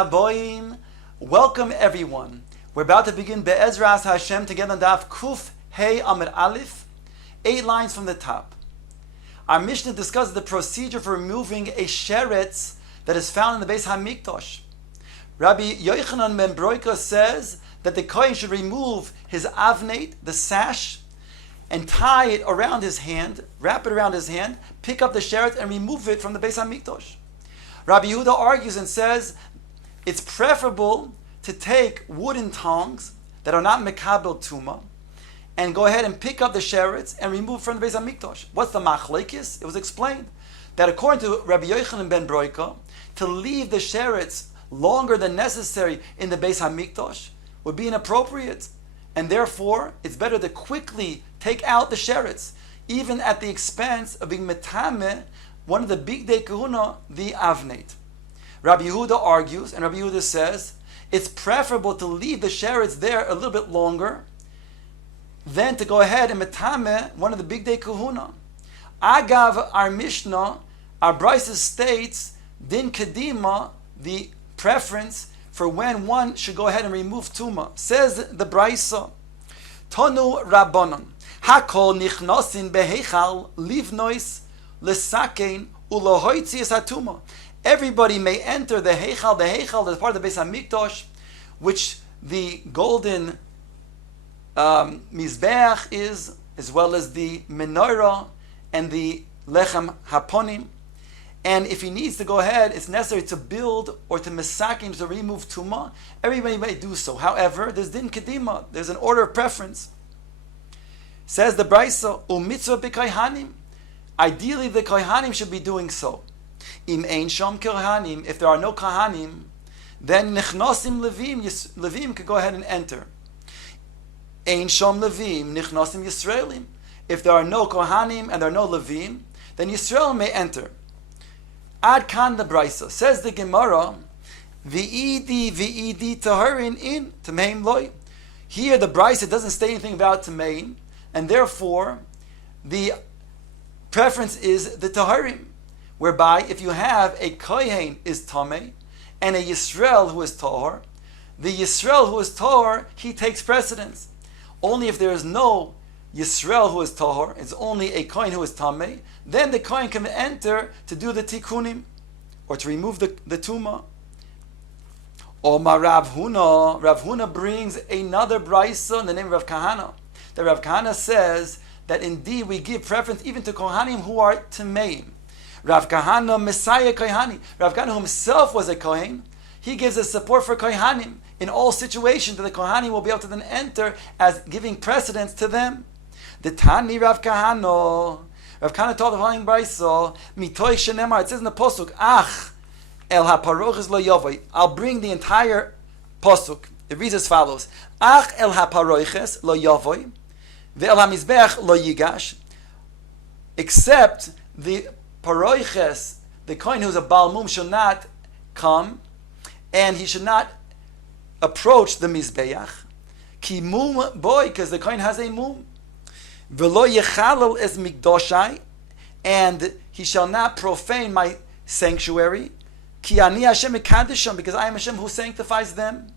Haboim. Welcome everyone. We're about to begin Be'ezras Hashem together on Daf Kuf Hey Amud Aleph, 8 lines from the top. Our Mishnah discusses the procedure for removing a sheretz that is found in the Beis HaMikdash. Rabbi Yochanan ben Broika says that the kohen should remove his avnate, the sash, and tie it around his hand, wrap it around his hand, pick up the sheretz and remove it from the Beis HaMikdash. Rabbi Yehuda argues and says it's preferable to take wooden tongs that are not mekabel tuma and go ahead and pick up the sheretz and remove from the Beis HaMikdash. What's the machlekes? It was explained that according to Rabbi Yochanan ben Broika, to leave the sheretz longer than necessary in the Beis HaMikdash would be inappropriate, and therefore it's better to quickly take out the sheretz, even at the expense of being metameh one of the big day kahuna, the avnate. Rabbi Yehuda argues, and Rabbi Yehuda says, it's preferable to leave the sheretz there a little bit longer than to go ahead and metameh one of the big day kahuna. Agav, our Mishnah, our Brisa states, din kedima, the preference for when one should go ahead and remove tuma. Says the Brisa, Tonu Rabbanon, Hakol nichnosin behechal livnois lesakein ulohoitzias hatuma. Everybody may enter the heichal. The heichal is part of the Beis HaMikdash, which the golden mizbeach is, as well as the menorah and the lechem haponim. And if he needs to go ahead, it's necessary to build or to mesakim, to remove tuma. Everybody may do so. However, there's din kedima. There's an order of preference. Says the Brisa, umitzvah b'kayhanim. Ideally, the kohanim should be doing so. Im ein shom kohanim, if there are no kohanim, then nichnosim levim, levim could go ahead and enter. Ein shom levim, nichnosim yisraelim. If there are no kohanim and there are no levim, then Yisrael may enter. Ad kan the Brisa, says the Gemara, v'idi taharin in tameim loy. Here the Brisa doesn't say anything about tameim, and therefore the preference is the taharim, whereby if you have a kohen is tameh and a Yisrael who is tahor, the Yisrael who is tahor, he takes precedence. Only if there is no Yisrael who is tahor, it's only a kohen who is tameh, then the kohen can enter to do the tikkunim or to remove the tumah. Omar Rav Huna brings another brisa in the name of Rav Kahana. The Rav Kahana says that indeed we give preference even to kohanim who are tameim. Rav Kahana Messiah Kohani. Rav Kahana himself was a kohen. He gives us support for kohanim in all situations that the kohanim will be able to then enter as giving precedence to them. The Tani Rav Kahana. Rav Kahana told the following brisa, Mitoy Shenemar. It says in the posuk, Ach el haparoches lo yovoi. I'll bring the entire posuk. It reads as follows: Ach el haparoches lo yovoi. Ve'el hamizbeach lo yigash, except the paroiches, the kohen who's a Baal Mum, should not come, and he should not approach the mizbeach. Ki mum boy, because the kohen has a mum. Ve'lo yechalel es mikdoshai, and he shall not profane my sanctuary. Ki ani Hashem mekadesham, because I am Hashem who sanctifies them.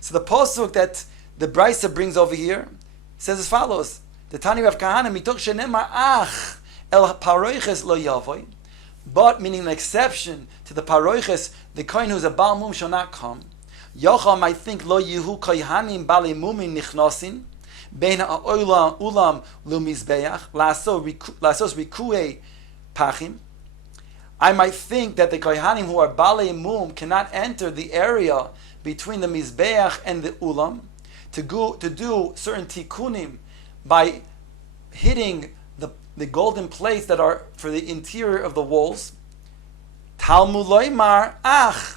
So the posuk that the Brisa brings over here says as follows: the Tani Rav Kahana mitok shenemar ach el paroiches lo yavoy, but meaning an exception to the paroiches, the kohen who's a Baal Mum shall not come. Yochal might think lo yehu kohanim bali mumin nichnosin bein ulam lumizbeach lasos rikuei pachim. I might think that the kohanim who are Balei Mum cannot enter the area between the mizbeach and the ulam to do certain tikkunim by hitting the golden plates that are for the interior of the walls. Talmud loymar ach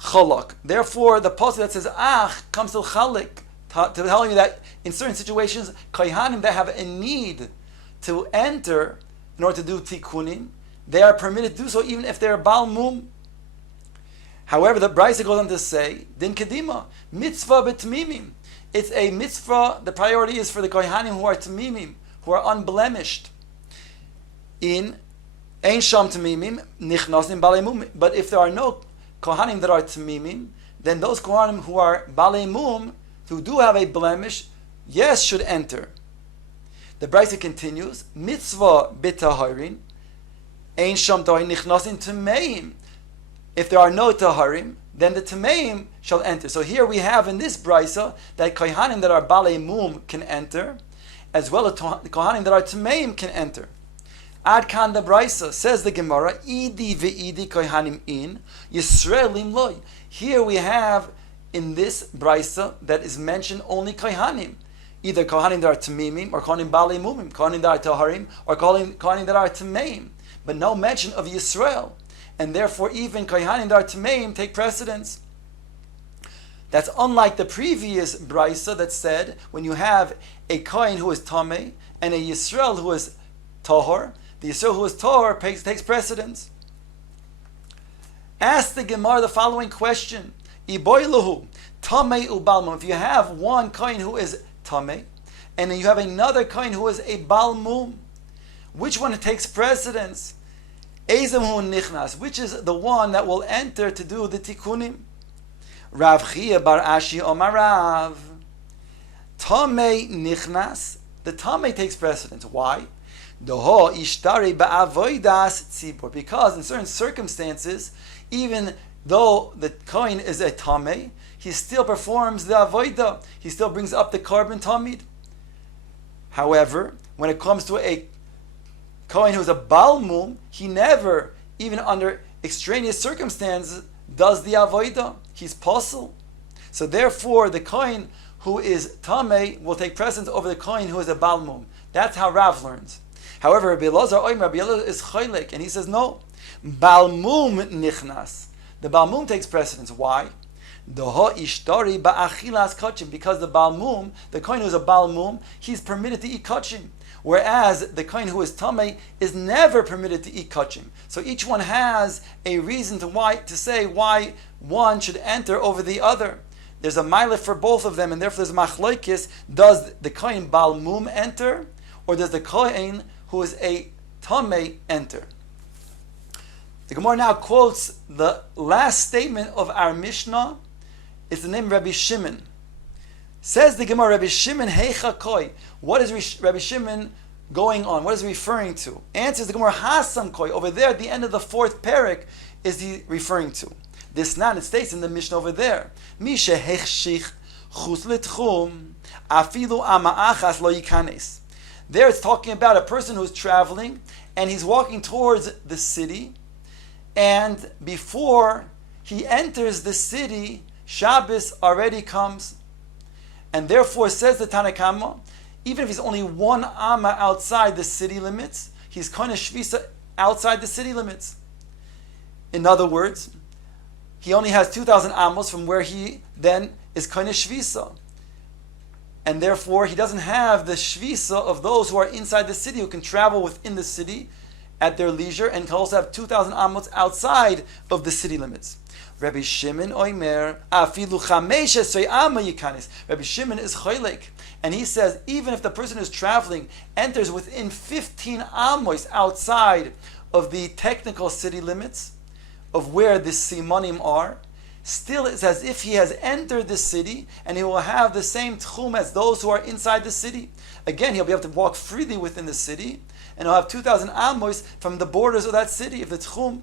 chalak. Therefore, the pasuk that says ach comes to chalik, to tell you that in certain situations, kohanim that have a need to enter in order to do tikkunim, they are permitted to do so even if they're Baal Mum. However, the Brisa goes on to say, Din Kedima, mitzvah b'tmimim. It's a mitzvah, the priority is for the kohanim who are tmimim, who are unblemished. In Ein Sham Tamimim, Nichnasim Balei Mum. But if there are no Kohanim that are Tamimim, then those Kohanim who are Balei Mum, who do have a blemish, yes, should enter. The Brisa continues, Mitzvah b'taharin, ein sham taharin nichnasin tameim. If there are no taharim, then the tameim shall enter. So here we have in this Brisa that Kohanim that are Balei Mum can enter, as well as Kohanim that are tameim can enter. Ad kan the Brisa, says the Gemara, Idi ve'idi Kohanim in, Yisraelim loy. Here we have in this Brisa that is mentioned only Kohanim. Either Kohanim that are Tamimim, or Kohanim Balei Mumim, Kohanim that are Taharim, or Kohanim that are Tameim. But no mention of Yisrael. And therefore even Kohanim that are Tameim take precedence. That's unlike the previous Brisa that said, when you have a Kohen who is Tamei, and a Yisrael who is Tahor, the Yisrael who is Tahor takes precedence. Ask the Gemara the following question. Iboiluhu, Tamei ubalmum. If you have one Kohen who is Tamei, and then you have another Kohen who is a Balmum, which one takes precedence? Ezemhu nichnas, which is the one that will enter to do the tikkunim? Rav Chia bar Ashi Omar Rav, Tamei nichnas, the Tamei takes precedence. Why? Doho ishtari ba'avoidas tzibur, because in certain circumstances, even though the Kohen is a Tamei, he still performs the avodah. He still brings up the carbon tamid. However, when it comes to a Kohen who is a Balmum, he never, even under extraneous circumstances, does the avodah. He's puzzle. So therefore, the Kohen who is Tamei will take precedence over the Kohen who is a Balmum. That's how Rav learns. However, Rabbi Elazar is Choylek, and he says no. Balmum nichnas. The Balmum takes precedence. Why? Because the Balmum, the Kohen who is a Balmum, he's permitted to eat kachim. Whereas the Kohen who is Tamei is never permitted to eat kachim. So each one has a reason to say why one should enter over the other. There's a milef for both of them, and therefore there's machlokes. Does the Kohen Balmum enter, or does the Kohen who is a Tamei enter? The Gemara now quotes the last statement of our Mishnah. It's the name Rabbi Shimon. Says the Gemara, Rabbi Shimon heicha koi. What is Rabbi Shimon going on? What is he referring to? Answers the Gemara, Hasam koi. Over there at the end of the fourth parak is he referring to. This nan, it states in the Mishnah over there. Misha hechshich chus litchum afilu ama'achas lo yikanes. There it's talking about a person who's traveling and he's walking towards the city, and before he enters the city, Shabbos already comes. And therefore, says the Tanna Kama, even if he's only one amma outside the city limits, he's kind of shvisa outside the city limits. In other words, he only has 2,000 amos from where he then is kind of shvisa. And therefore, he doesn't have the shvisa of those who are inside the city, who can travel within the city at their leisure, and can also have 2,000 amos outside of the city limits. Rabbi Shimon Oimer afilu chameshes amma yikanis. Rabbi Shimon is choylek, and he says even if the person who's traveling enters within 15 amos outside of the technical city limits of where the simanim are, still it's as if he has entered the city, and he will have the same tchum as those who are inside the city. Again, he'll be able to walk freely within the city, and he'll have 2,000 amos from the borders of that city, of the tchum.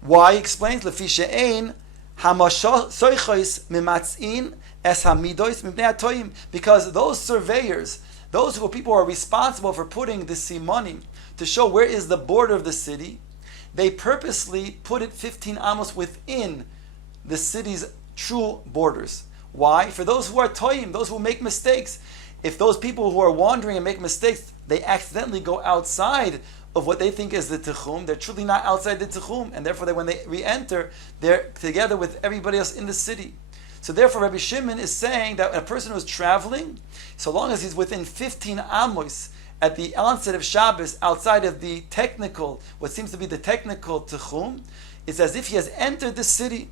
Why? He explains, Lefi she'ein hamashoichos mimatzin es hamidos mibnei atoyim, because those surveyors, those who are people who are responsible for putting the simanim to show where is the border of the city, they purposely put it 15 amos within the city's true borders. Why? For those who are toyim, those who make mistakes. If those people who are wandering and make mistakes, they accidentally go outside of what they think is the Tichum, they're truly not outside the Tichum, and therefore when they re-enter, they're together with everybody else in the city. So therefore Rabbi Shimon is saying that a person who's traveling, so long as he's within 15 amos at the onset of Shabbos, outside of the technical, what seems to be the technical Tichum, it's as if he has entered the city.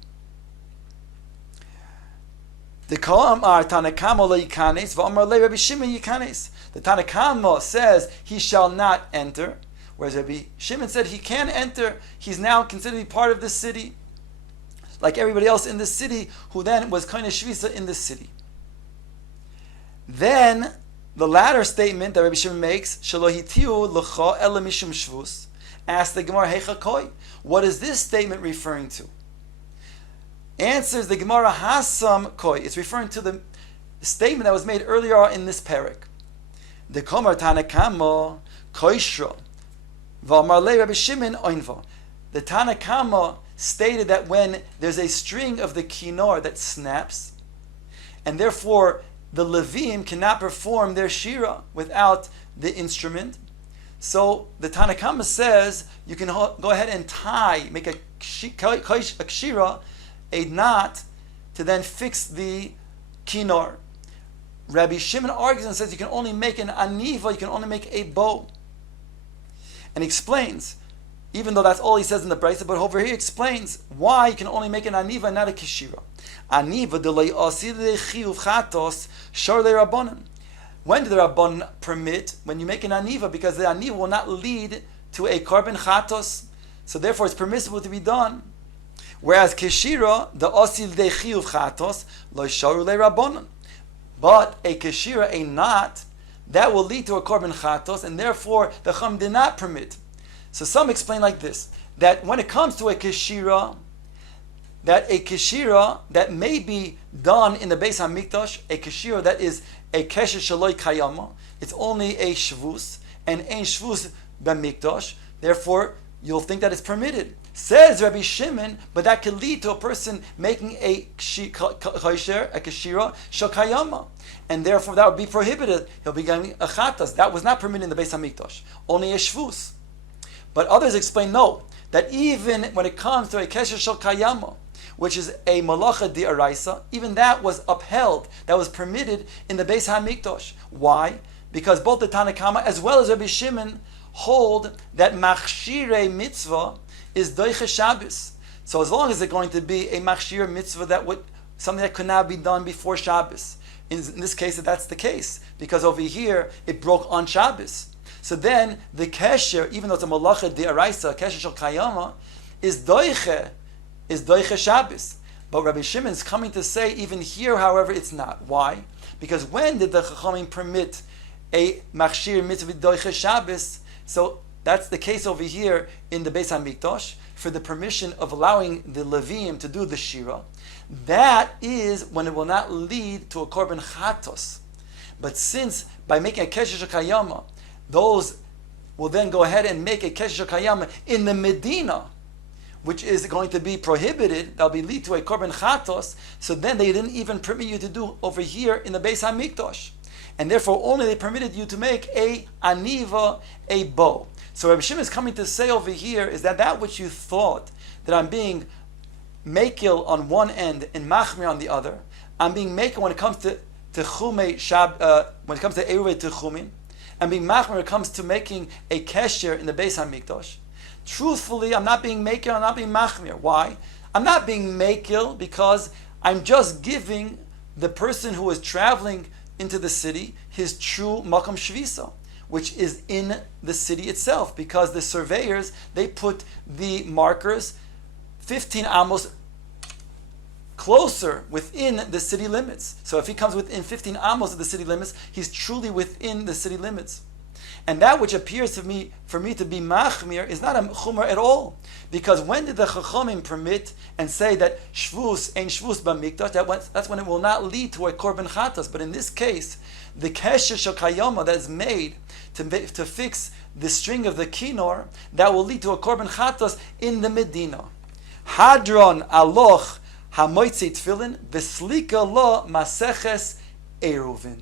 The Tanna Kama lo yikanes, v'amar le Rabbi Shimon yikanes. The Tanna Kama says he shall not enter, whereas Rabbi Shimon said he can enter. He's now considered to be part of the city. like everybody else in the city, who then was kind of shvisa in the city. Then the latter statement that Rabbi Shimon makes, Shelo hitiu l'cha ela mishum shvus, asks the Gemara, Heicha koi, what is this statement referring to? Answers the Gemara, Hasam koi. It's referring to the statement that was made earlier in this parak. The Komar Tanakama koishra v'amar le Rabbi Shimon oinva. The Tanakama stated that when there's a string of the kinor that snaps, and therefore the Levim cannot perform their shira without the instrument, so the Tanakama says you can go ahead and tie, make a kshira, a knot, to then fix the kinor. Rabbi Shimon argues and says you can only make an aniva, you can only make a bow. And explains, even though that's all he says in the Brisa, but over here he explains why you can only make an aniva and not a kishira. Aniva delay asir chiyuv chatos shor le rabbanon. When do the rabbanon permit? When you make an aniva, because the aniva will not lead to a korban chatos, so therefore it's permissible to be done. Whereas kishira, the asir de chiyuv chatos lo shor le rabbanon. But a kishira, a knot, that will lead to a korban chatos, and therefore the Chum did not permit. So some explain like this, that when it comes to a kishira that may be done in the Beis HaMikdash, a kishira that is a kesher shaloi kayama, it's only a shvus, and ein shvus b'mikdash, therefore you'll think that it's permitted. Says Rabbi Shimon, but that could lead to a person making a kashira shakayama, and therefore that would be prohibited. He'll be getting a chatas. That was not permitted in the Beis Hamikdash. Only a shvus. But others explain no, that even when it comes to a kesher shakayama, which is a malacha di'araisa, even that was upheld. That was permitted in the Beis Hamikdash. Why? Because both the Tanakama as well as Rabbi Shimon hold that machshire mitzvah is doiche Shabbos. So as long as it's going to be a machshir mitzvah, that would something that could not be done before Shabbos. In this case, that's the case, because over here it broke on Shabbos. So then the kesher, even though it's a malacha di'araisa, kesher shel kayama, is doiche Shabbos. But Rabbi Shimon is coming to say even here, however, it's not. Why? Because when did the Chachamim permit a machshir mitzvah doiche Shabbos? So that's the case over here in the Beis HaMikdash for the permission of allowing the Levim to do the Shira. That is when it will not lead to a Korban Chatos. But since by making a Kesher Shakayama, those will then go ahead and make a Kesher Shakayama in the Medina, which is going to be prohibited, that'll be lead to a Korban Chatos, so then they didn't even permit you to do over here in the Beis HaMikdash. And therefore only they permitted you to make a aniva, a bow. So Rabbi Shimon is coming to say over here is that which you thought that I'm being makil on one end and machmir on the other, I'm being makil when it comes to when it comes to Eruvin Techumin, and being machmir when it comes to making a kesher in the Beis HaMikdash. Truthfully, I'm not being makil, I'm not being machmir. Why? I'm not being makil because I'm just giving the person who is traveling into the city his true makam shvisa, which is in the city itself, because the surveyors, they put the markers 15 amos closer within the city limits. So if he comes within 15 amos of the city limits, he's truly within the city limits. And that which appears to me for me to be machmir is not a chumar at all. Because when did the chachamim permit and say that shvus ain't shvus b'mikdash? That's when it will not lead to a korban chatas. But in this case, the kesher shakayama that is made to fix the string of the kinor, that will lead to a korban chatas in the Medina. Hadron aloch hamoitzi tefillin v'slika lo Masechet Eruvin.